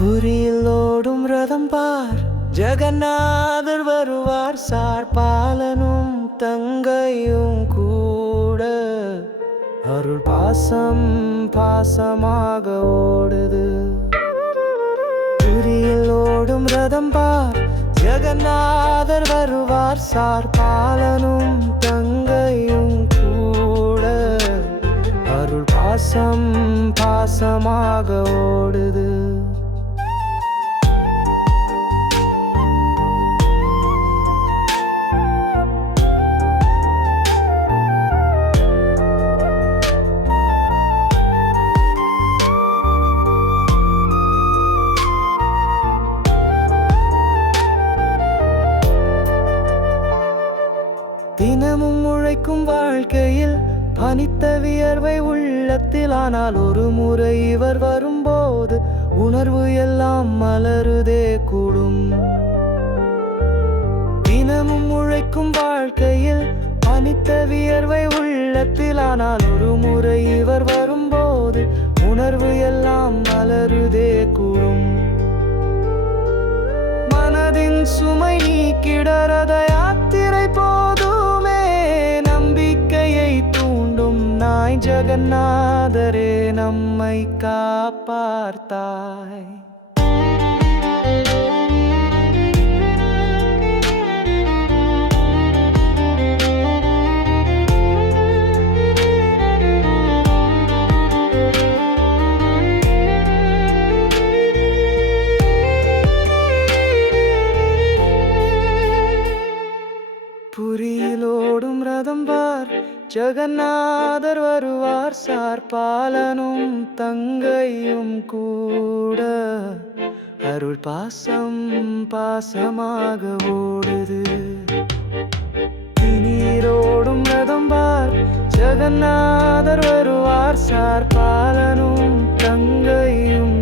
புரியலோடும் ரதம் பார். ஜெகநாதர் வருவார் சார் பாலனும் தங்கையும் கூட. அருள் பாசம் பாசமாக ஓடுது. புரியில் ஓடும் ரதம் பார். ஜெகநாதர் வருவார் சார் பாலனும் தங்கையும் கூட. அருள் பாசம் பாசமாக ஓடுது. தினமும் உழைக்கும் வாழ்க்கையில் பனித்த வியர்வை உள்ளத்தில் ஆனால் ஒரு முறை இவர் வரும்போது உணர்வு எல்லாம் மலருதே கூடும். தினமும் உழைக்கும் வாழ்க்கையில் பனித்த வியர்வை உள்ளத்தில் ஆனால் ஒரு முறை இவர் வரும்போது உணர்வு எல்லாம் மலருதே கூடும். மனதின் சுமை நீக்கிடறத யாத்திரை போது ஜெகநாதரே நம்மை காப்பார்த்தாய். ஜெகநாதர் வருவார் சார்பாலனும் தங்கையும் கூட. அருள் பாசம் பாசமாக ஓடுது. நீரோடும் ரதம் பார் ஜெகநாதர் வருவார் சார்பாலனும் தங்கையும்